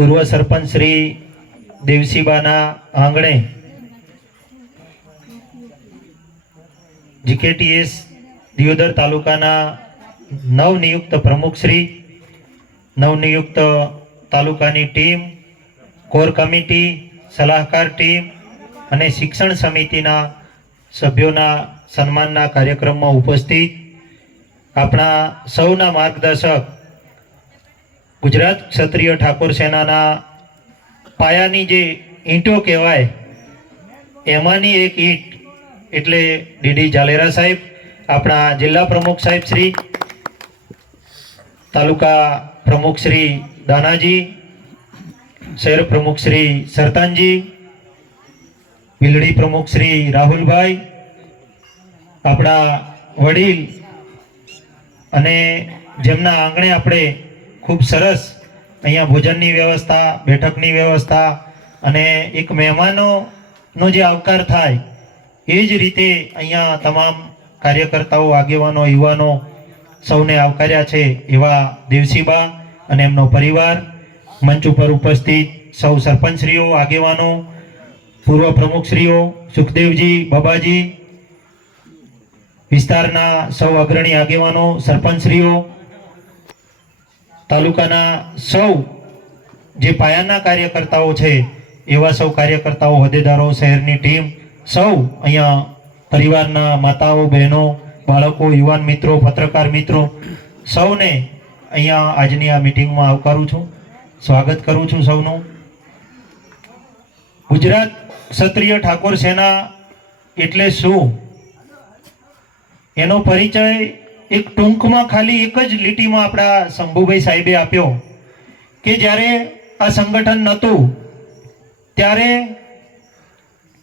પૂર્વ સરપંચ શ્રી દેવસીબાના આંગણે જીકેટીએસ દિયોદર તાલુકાના નવનિયુક્ત પ્રમુખશ્રી નવનિયુક્ત તાલુકાની ટીમ, કોર કમિટી, સલાહકાર ટીમ અને શિક્ષણ સમિતિના સભ્યોના સન્માનના કાર્યક્રમમાં ઉપસ્થિત આપણા સૌના માર્ગદર્શક ગુજરાત ક્ષત્રિય ઠાકોર સેનાના પાયાની જે ઈંટો કહેવાય, એમાંની એક ઈંટ એટલે ડીડી જાલેરા સાહેબ, આપણા જિલ્લા પ્રમુખ સાહેબ શ્રી, તાલુકા પ્રમુખ શ્રી દાનાજી, શહેર પ્રમુખ શ્રી સરતાનજી વિલડી પ્રમુખ શ્રી રાહુલભાઈ, આપણા વડીલ અને જેમના આંગણે આપણે ખૂબ સરસ અહીંયા ભોજનની વ્યવસ્થા, બેઠકની વ્યવસ્થા અને એક મહેમાનોનો જે આવકાર થાય, એ જ રીતે અહીંયા તમામ કાર્યકર્તાઓ, આગેવાનો, યુવાનો સૌને આવકાર્યા છે એવા દેવસીબા અને એમનો પરિવાર. મંચ ઉપર ઉપસ્થિત સૌ સરપંચશ્રીઓ, આગેવાનો, પૂર્વ પ્રમુખશ્રીઓ, સુખદેવજી, બાબાજી, વિસ્તારના સૌ અગ્રણી આગેવાનો, સરપંચશ્રીઓ તાલુકાના સૌ જે પાયાના કાર્યકર્તાઓ છે, એવા સૌ કાર્યકર્તાઓ, હોદ્દેદારો, શહેરની ટીમ, સૌ અહીંયા પરિવારના માતાઓ, બહેનો, બાળકો, યુવાન મિત્રો, પત્રકાર મિત્રો, સૌને અહીંયા આજની આ મિટિંગમાં આવકારું છું. સ્વાગત કરું છું સૌનું. ગુજરાત ક્ષત્રિય ઠાકોર સેના એટલે શું? એનો પરિચય એક ટૂંકમાં ખાલી એક જ લીટીમાં આપણા શંભુભાઈ સાહેબે આપ્યો કે જ્યારે આ સંગઠન નહોતું ત્યારે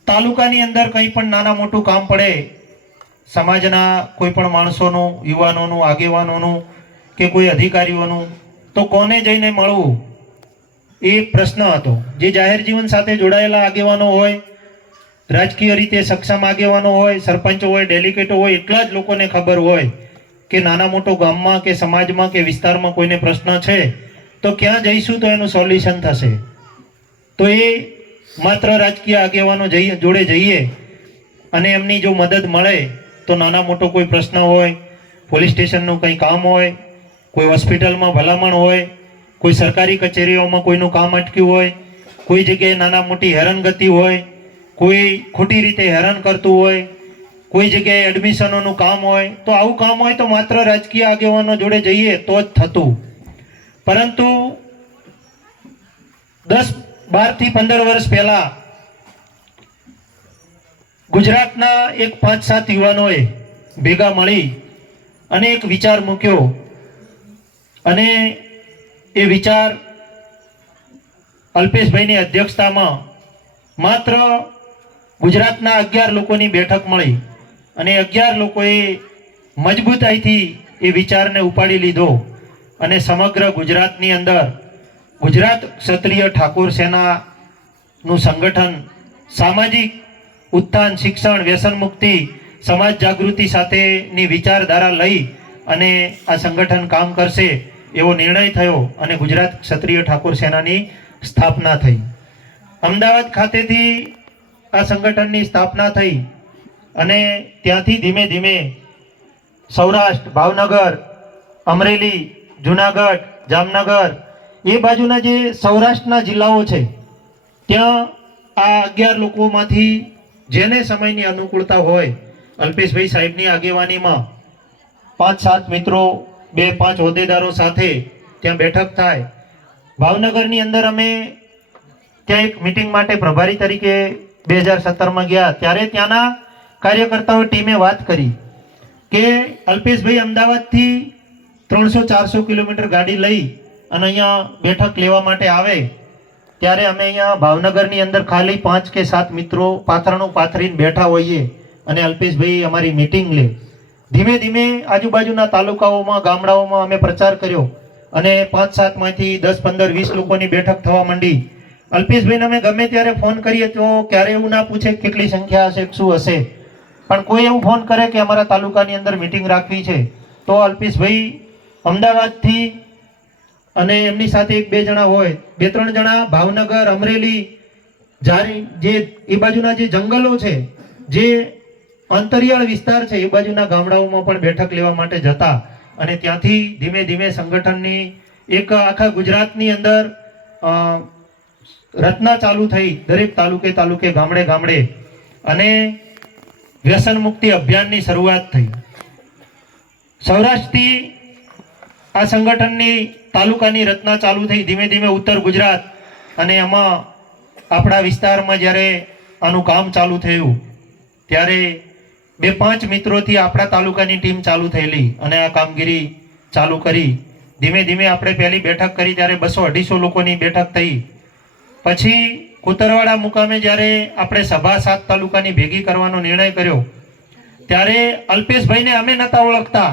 તાલુકાની અંદર કંઈ પણ નાના મોટું કામ પડે, સમાજના કોઈ પણ માણસોનું, યુવાનોનું, આગેવાનોનું કે કોઈ અધિકારીઓનું, તો કોને જઈને મળવું? એ પ્રશ્ન હતો. જે જાહેર જીવન સાથે જોડાયેલા આગેવાનો હોય, રાજકીય રીતે સક્ષમ આગેવાનો હોય, સરપંચો હોય, ડેલિગેટો હોય, એટલા જ લોકોને ખબર હોય કે નાના મોટો ગામમાં કે સમાજમાં કે વિસ્તારમાં કોઈને પ્રશ્ન છે, તો ક્યાં જઈશું તો એનું સોલ્યુશન થશે. તો એ માત્ર રાજકીય આગેવાનો જઈએ જોડે જઈએ અને એમની જો મદદ મળે, તો નાના મોટો કોઈ પ્રશ્ન હોય, પોલીસ સ્ટેશનનું કંઈ કામ હોય, કોઈ હોસ્પિટલમાં ભલામણ હોય, કોઈ સરકારી કચેરીઓમાં કોઈનું કામ અટક્યું હોય, કોઈ જગ્યાએ નાના મોટી હેરાનગતિ હોય, કોઈ ખોટી રીતે હેરાન કરતું હોય કોઈ જગ્યાએ એડમિશનોનું કામ હોય, તો આવું કામ હોય તો માત્ર રાજકીય આગેવાનો જોડે જઈએ તો જ થતું. પરંતુ દસ બારથી પંદર વર્ષ પહેલાં ગુજરાતના એક પાંચ સાત યુવાનોએ ભેગા મળી અને એક વિચાર મૂક્યો. અને એ વિચાર અલ્પેશભાઈની અધ્યક્ષતામાં માત્ર ગુજરાતના અગિયાર લોકોની બેઠક મળી. અને અગિયાર લોકોએ મજબૂતાઈથી એ વિચારને ઉપાડી લીધો અને સમગ્ર ગુજરાતની અંદર ગુજરાત ક્ષત્રિય ઠાકોર સેનાનું સંગઠન, સામાજિક ઉત્થાન, શિક્ષણ, વ્યસન મુક્તિ, સમાજ જાગૃતિ સાથેની વિચારધારા લઈ અને આ સંગઠન કામ કરશે એવો નિર્ણય થયો અને ગુજરાત ક્ષત્રિય ઠાકોર સેનાની સ્થાપના થઈ. અમદાવાદ ખાતેથી આ સંગઠનની સ્થાપના થઈ અને ત્યાંથી ધીમે ધીમે સૌરાષ્ટ્ર, ભાવનગર, અમરેલી, જુનાગઢ, જામનગર, એ બાજુના જે સૌરાષ્ટ્રના જિલ્લાઓ છે, ત્યાં આ અગિયાર લોકોમાંથી જેને સમયની અનુકૂળતા હોય, અલ્પેશભાઈ સાહેબની આગેવાનીમાં પાંચ સાત મિત્રો બે પાંચ હોદ્દેદારો સાથે ત્યાં બેઠક થાય. ભાવનગરની અંદર અમે ત્યાં એક મિટિંગ માટે પ્રભારી તરીકે બે હજાર સત્તરમાં ગયા. ત્યારે ત્યાંના કાર્યકર્તાઓ ટીમે વાત કરી કે અલ્પેશભાઈ અમદાવાદથી ત્રણસો ચારસો કિલોમીટર ગાડી લઈ અને અહીંયા બેઠક લેવા માટે આવે, ત્યારે અમે અહીંયા ભાવનગરની અંદર ખાલી પાંચ કે સાત મિત્રો પાથરણું પાથરીને બેઠા હોઈએ અને અલ્પેશભાઈ અમારી મિટિંગ લે. ધીમે ધીમે આજુબાજુના તાલુકાઓમાં, ગામડાઓમાં અમે પ્રચાર કર્યો અને પાંચ સાતમાંથી દસ પંદર વીસ લોકોની બેઠક થવા માંડી. અલ્પેશભાઈને અમે ગમે ત્યારે ફોન કરીએ તો ક્યારે એવું ના પૂછે કેટલી સંખ્યા હશે, શું હશે. પણ કોઈ એવું ફોન કરે કે અમારા તાલુકાની અંદર મિટિંગ રાખવી છે, તો અલ્પેશભાઈ અમદાવાદથી અને એમની સાથે એક બે જણા હોય, બે ત્રણ જણા ભાવનગર, અમરેલી, જારી જે એ બાજુના જે જંગલો છે, જે અંતરિયાળ વિસ્તાર છે, એ બાજુના ગામડાઓમાં પણ બેઠક લેવા માટે જતા અને ત્યાંથી ધીમે ધીમે સંગઠનની એક આખા ગુજરાતની અંદર રચના ચાલુ થઈ દરેક તાલુકે તાલુકે ગામડે ગામડે. અને વ્યસન મુક્તિ અભિયાનની શરૂઆત થઈ. સૌરાષ્ટ્રથી આ સંગઠનની તાલુકાની રચના ચાલુ થઈ ધીમે ધીમે ઉત્તર ગુજરાત અને એમાં આપણા વિસ્તારમાં જ્યારે આનું કામ ચાલુ થયું, ત્યારે બે પાંચ મિત્રોથી આપણા તાલુકાની ટીમ ચાલુ થયેલી અને આ કામગીરી ચાલુ કરી. ધીમે ધીમે આપણે પહેલી બેઠક કરી ત્યારે બસો અઢીસો લોકોની બેઠક થઈ. પછી કુતરવાડા મુકામે જ્યારે આપણે સભા સાત તાલુકાની ભેગી કરવાનો નિર્ણય કર્યો, ત્યારે અલ્પેશભાઈને અમે નહોતા ઓળખતા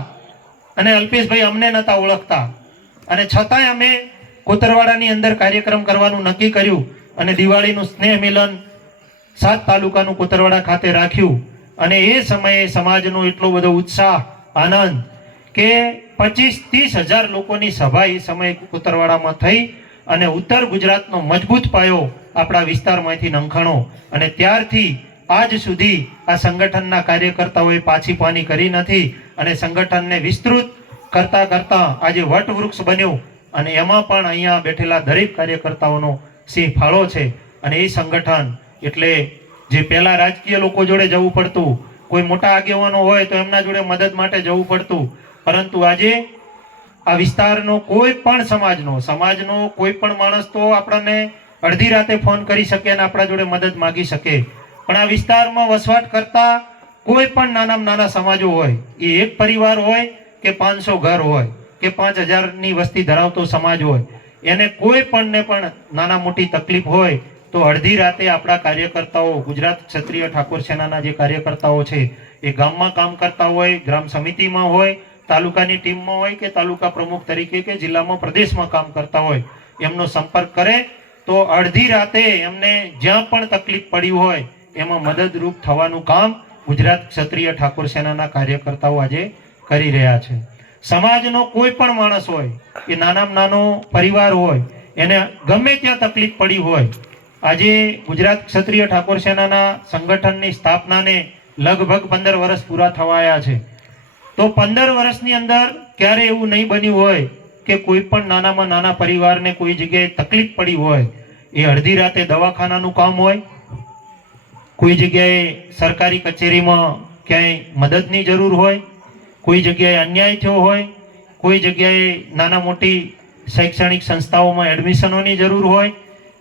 અને અલ્પેશભાઈ અમને નહોતા ઓળખતા. અને છતાંય અમે કોતરવાડાની અંદર કાર્યક્રમ કરવાનું નક્કી કર્યું અને દિવાળીનું સ્નેહ મિલન સાત તાલુકાનું કોતરવાડા ખાતે રાખ્યું. અને એ સમયે સમાજનો એટલો બધો ઉત્સાહ, આનંદ કે પચીસ ત્રીસ હજાર લોકોની સભા એ સમયે કોતરવાડામાં થઈ અને ઉત્તર ગુજરાતનો મજબૂત પાયો આપણા વિસ્તારમાંથી નંખાણો. અને ત્યારથી આજ સુધી આ સંગઠનના કાર્યકર્તાઓએ પાછી પાની કરી નથી અને સંગઠનને વિસ્તૃત કરતા કરતા આજે વટવૃક્ષ બન્યું. અને એમાં પણ અહીંયા બેઠેલા દરેક કાર્યકર્તાઓનો સિંહ ફાળો છે. અને એ સંગઠન એટલે જે પહેલાં રાજકીય લોકો જોડે જવું પડતું, કોઈ મોટા આગેવાનો હોય તો એમના જોડે મદદ માટે જવું પડતું. પરંતુ આજે આ વિસ્તારનો કોઈ પણ સમાજનો સમાજનો કોઈ પણ માણસ તો આપણને અડધી રાતે ફોન કરી શકે અને આપણા જોડે મદદ માગી શકે. પણ આ વિસ્તારમાં વસવાટ કરતા કોઈ પણ નાનામાં નાના સમાજો હોય, એ એક પરિવાર હોય કે પાંચસો ઘર હોય કે પાંચ હજારની વસ્તી ધરાવતો સમાજ હોય, એને કોઈ પણને પણ નાના મોટી તકલીફ હોય તો અડધી રાતે આપણા કાર્યકર્તાઓ, ગુજરાત ક્ષત્રિય ઠાકોર સેનાના જે કાર્યકર્તાઓ છે, એ ગામમાં કામ કરતા હોય, ગ્રામ સમિતિમાં હોય તાલુકાની ટીમમાં હોય કે તાલુકા પ્રમુખ તરીકે કે જિલ્લામાં પ્રદેશમાં કામ કરતા હોય, એમનો સંપર્ક કરે, તો અડધી રાતે એમને જ્યાં પણ તકલીફ પડી હોય, એમાં મદદરૂપ થવાનું કામ ગુજરાત ક્ષત્રિય ઠાકોર સેનાના કાર્યકર્તાઓ આજે કરી રહ્યા છે. સમાજનો કોઈ પણ માણસ હોય, કે નાનામાં નાનો પરિવાર હોય, એને ગમે ત્યાં તકલીફ પડી હોય, આજે ગુજરાત ક્ષત્રિય ઠાકોર સેનાના સંગઠનની સ્થાપનાને લગભગ પંદર વર્ષ પૂરા થવાયા છે. તો પંદર વર્ષની અંદર ક્યારે એવું નહીં બન્યું હોય કે કોઈ પણ નાનામાં નાના પરિવારને કોઈ જગ્યાએ તકલીફ પડી હોય, એ અડધી રાતે દવાખાનાનું કામ હોય, કોઈ જગ્યાએ સરકારી કચેરીમાં ક્યાંય મદદની જરૂર હોય, કોઈ જગ્યાએ અન્યાય થયો હોય, કોઈ જગ્યાએ નાના મોટી શૈક્ષણિક સંસ્થાઓમાં એડમિશનોની જરૂર હોય